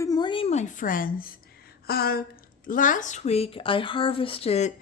Good morning, my friends. Uh, Last week I harvested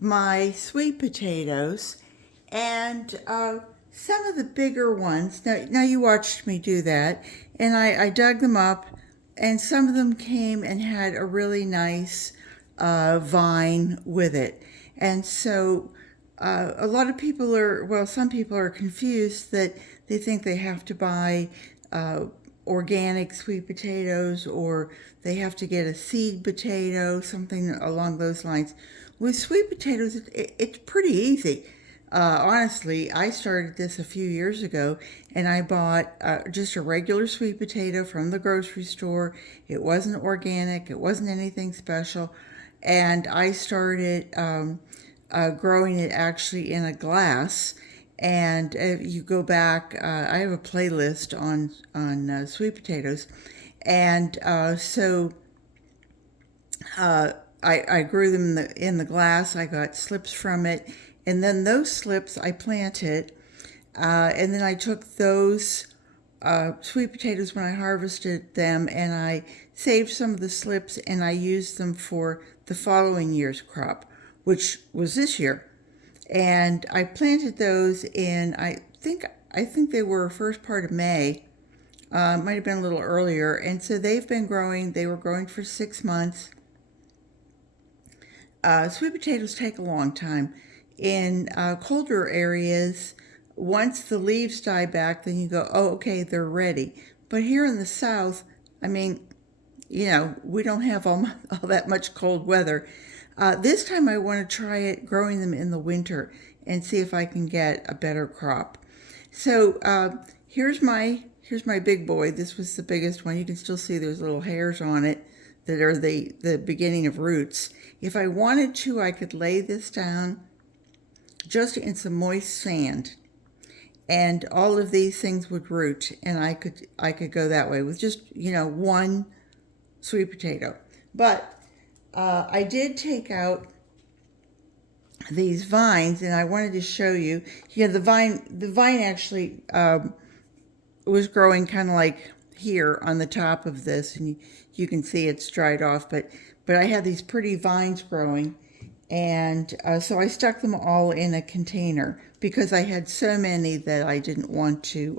my sweet potatoes and some of the bigger ones. Now you watched me do that, and I dug them up, and some of them came and had a really nice vine with it. And so a lot of people some people are confused that they think they have to buy organic sweet potatoes or they have to get a seed potato, something along those lines. With sweet potatoes, it's pretty easy. Honestly, I started this a few years ago and I bought just a regular sweet potato from the grocery store. It wasn't organic, it wasn't anything special. And I started growing it actually in a glass. And if you go back, I have a playlist on sweet potatoes, and I grew them in the glass. I got slips from it, and then those slips I planted, and then I took those sweet potatoes when I harvested them, and I saved some of the slips, and I used them for the following year's crop, which was this year. And I planted those in I think they were first part of May. Might have been a little earlier, and so they've been growing. They were growing for 6 months. Sweet potatoes take a long time. In colder areas, once the leaves die back, then you go, oh, okay, they're ready. But here in the South, I mean, we don't have all that much cold weather. This time I want to try it growing them in the winter and see if I can get a better crop. So here's my big boy. This was the biggest one. You can still see there's little hairs on it that are the beginning of roots. If I wanted to, I could lay this down just in some moist sand, and all of these things would root, and I could go that way with just one sweet potato. But I did take out these vines, and I wanted to show you. The vine actually was growing kind of like here on the top of this, and you can see it's dried off. But I had these pretty vines growing, and so I stuck them all in a container because I had so many that I didn't want to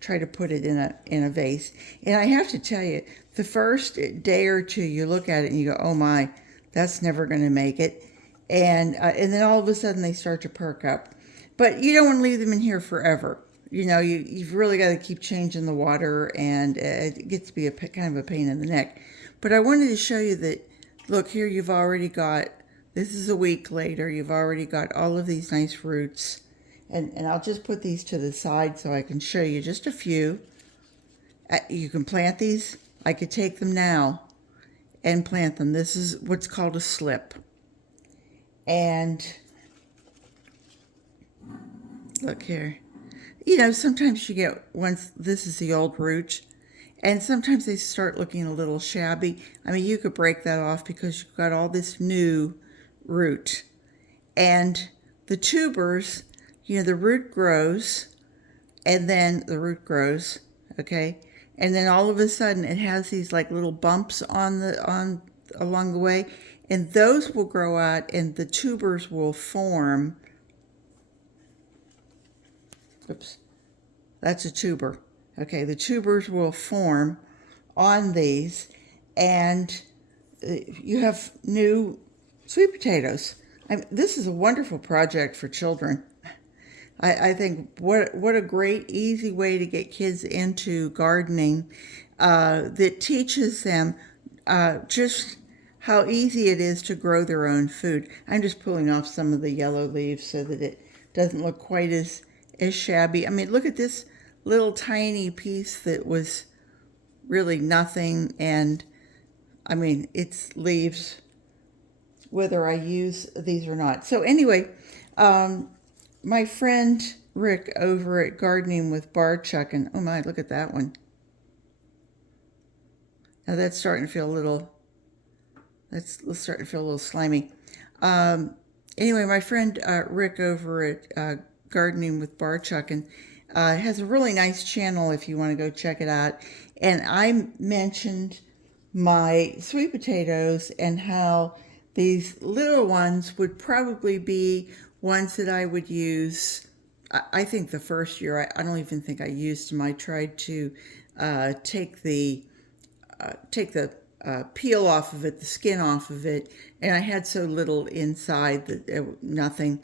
try to put it in a vase. And I have to tell you, the first day or two, you look at it and you go, "Oh my, that's never going to make it," and then all of a sudden they start to perk up. But you don't want to leave them in here forever. You've really got to keep changing the water, and it gets to be kind of a pain in the neck. But I wanted to show you that. Look here, you've already got. This is a week later. You've already got all of these nice roots, and I'll just put these to the side so I can show you just a few. You can plant these. I could take them now and plant them. This is what's called a slip. And look here. Sometimes you get once this is the old root, and sometimes they start looking a little shabby. I mean, you could break that off because you've got all this new root. And the tubers, the root grows, and then the root grows, okay? And then all of a sudden it has these like little bumps on along the way, and those will grow out and the tubers will form. Oops. That's a tuber. Okay, the tubers will form on these, and you have new sweet potatoes. This is a wonderful project for children. I think what a great, easy way to get kids into gardening that teaches them just how easy it is to grow their own food. I'm just pulling off some of the yellow leaves so that it doesn't look quite as shabby. I mean, look at this little tiny piece that was really nothing, and I mean, it's leaves whether I use these or not. So anyway, my friend Rick over at Gardening with Bar Chuckin', oh my, look at that one. Now that's starting to feel a little, let's start to feel a little slimy. Anyway, my friend Rick over at Gardening with Bar Chuckin' has a really nice channel if you want to go check it out. And I mentioned my sweet potatoes and how these little ones would probably be ones that I would use. I think the first year, I don't even think I used them. I tried to take the peel off of it, the skin off of it, and I had so little inside that nothing.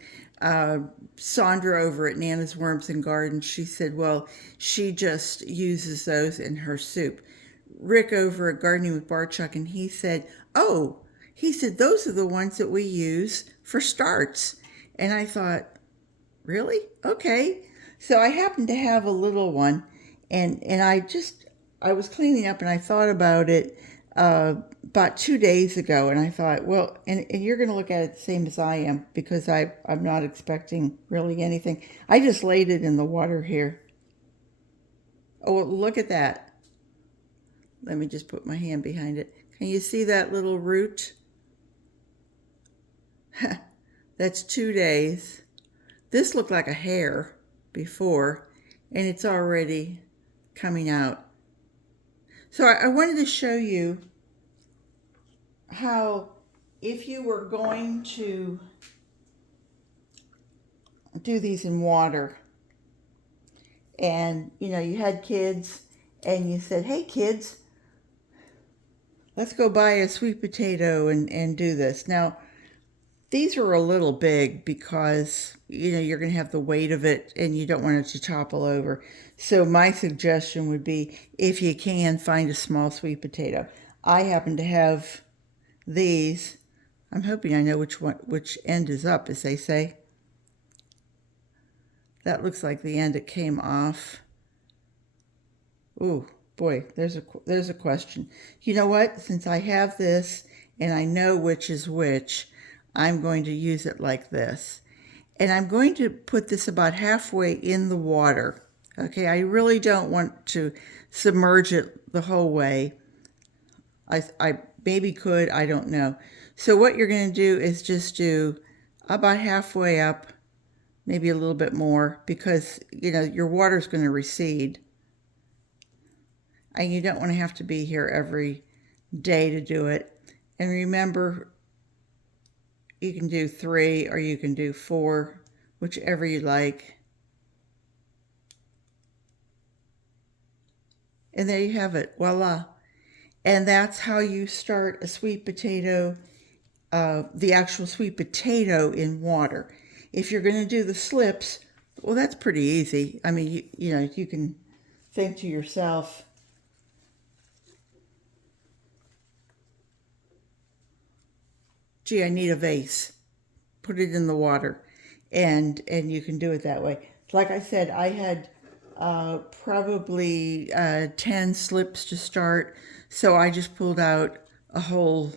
Sandra over at Nana's Worms and Gardens, she said, well, she just uses those in her soup. Rick over at Gardening with Barchuck, and he said, oh, he said, those are the ones that we use for starts. And I thought, really? Okay. So I happened to have a little one, and I was cleaning up and I thought about it about 2 days ago, and I thought, well, and you're going to look at it the same as I am because I'm not expecting really anything. I just laid it in the water here. Oh, well, look at that. Let me just put my hand behind it. Can you see that little root? That's 2 days. This looked like a hair before, and it's already coming out. So I wanted to show you how if you were going to do these in water and you had kids and you said, hey kids, let's go buy a sweet potato and do this. Now, these are a little big because you're going to have the weight of it and you don't want it to topple over. So my suggestion would be, if you can, find a small sweet potato. I happen to have these. I'm hoping I know which end is up, as they say. That looks like the end it came off. Ooh, boy, there's a question. You know what? Since I have this and I know which is which, I'm going to use it like this. And I'm going to put this about halfway in the water. Okay, I really don't want to submerge it the whole way. I maybe could, I don't know. So what you're going to do is just do about halfway up, maybe a little bit more, because your water's going to recede. And you don't want to have to be here every day to do it. And remember, you can do 3 or you can do 4, whichever you like. And there you have it, voila. And that's how you start a sweet potato, the actual sweet potato in water. If you're going to do the slips, well, that's pretty easy. I mean, you can think to yourself, gee, I need a vase. Put it in the water, and you can do it that way. Like I said, I had probably 10 slips to start, so I just pulled out a whole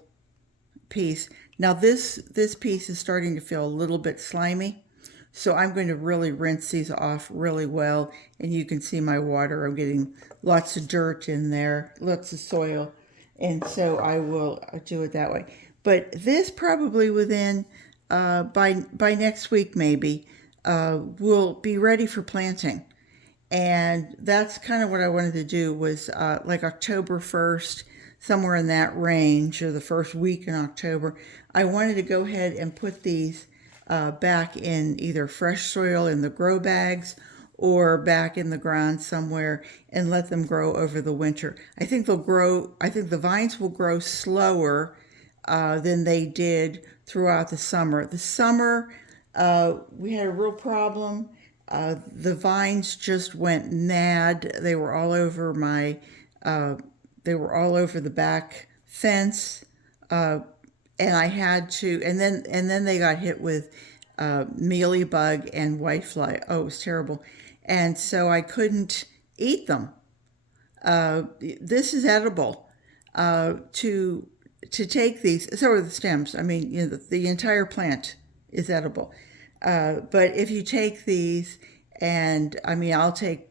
piece. Now this piece is starting to feel a little bit slimy, so I'm going to really rinse these off really well, and you can see my water. I'm getting lots of dirt in there, lots of soil, and so I will do it that way. But this probably within by next week maybe will be ready for planting. And that's kind of what I wanted to do was like October 1st, somewhere in that range, or the first week in October, I wanted to go ahead and put these back in either fresh soil in the grow bags or back in the ground somewhere and let them grow over the winter. I think the vines will grow slower than they did throughout the summer. The summer, we had a real problem. The vines just went mad. They were all over the back fence, and I had to. And then they got hit with mealybug and whitefly. Oh, it was terrible, and so I couldn't eat them. This is edible. To take these, so are the stems. I mean, the entire plant is edible. But if you take these, and I mean, I'll take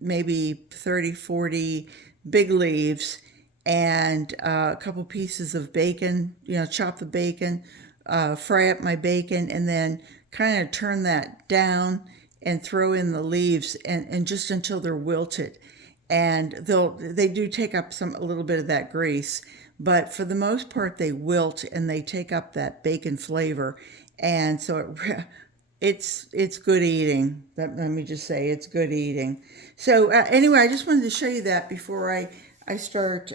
maybe 30, 40 big leaves and a couple pieces of bacon, chop the bacon, fry up my bacon, and then kind of turn that down and throw in the leaves and just until they're wilted. and they do take up a little bit of that grease, but for the most part they wilt and they take up that bacon flavor, and so it's good eating. Let me just say it's good eating. So anyway, I just wanted to show you that before I start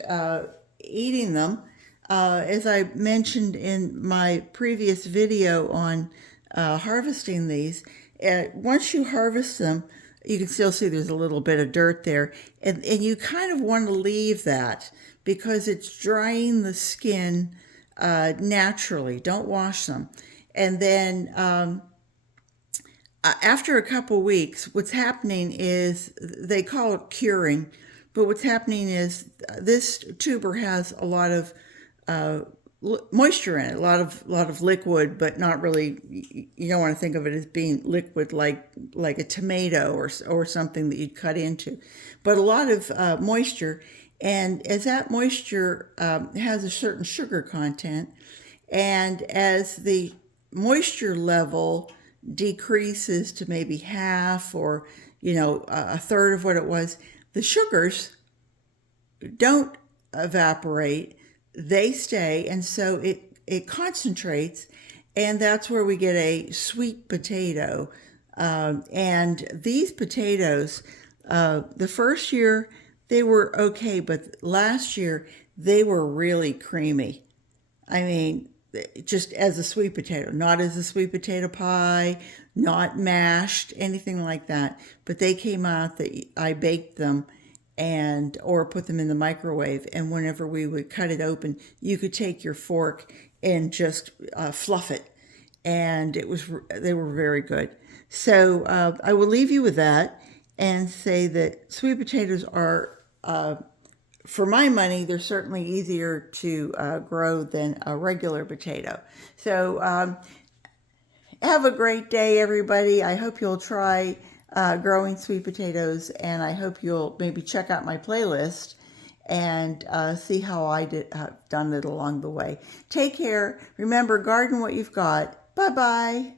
eating them. As I mentioned in my previous video on harvesting these, once you harvest them, you can still see there's a little bit of dirt there. And you kind of want to leave that because it's drying the skin naturally. Don't wash them. And then after a couple weeks, what's happening is they call it curing. But what's happening is this tuber has a lot of moisture in it, a lot of liquid, but not really. You don't want to think of it as being liquid like a tomato or something that you'd cut into, but a lot of moisture. And as that moisture has a certain sugar content, and as the moisture level decreases to maybe half or a third of what it was, the sugars don't evaporate, they stay, and so it concentrates, and that's where we get a sweet potato. And these potatoes, the first year they were okay, but last year they were really creamy. I mean, just as a sweet potato, not as a sweet potato pie, not mashed, anything like that. But they came out that I baked them or put them in the microwave, and whenever we would cut it open, you could take your fork and just fluff it, and they were very good. So I will leave you with that and say that sweet potatoes are, for my money, they're certainly easier to grow than a regular potato. So have a great day, everybody. I hope you'll try growing sweet potatoes, and I hope you'll maybe check out my playlist and see how I done it along the way. Take care. Remember, garden what you've got. Bye-bye.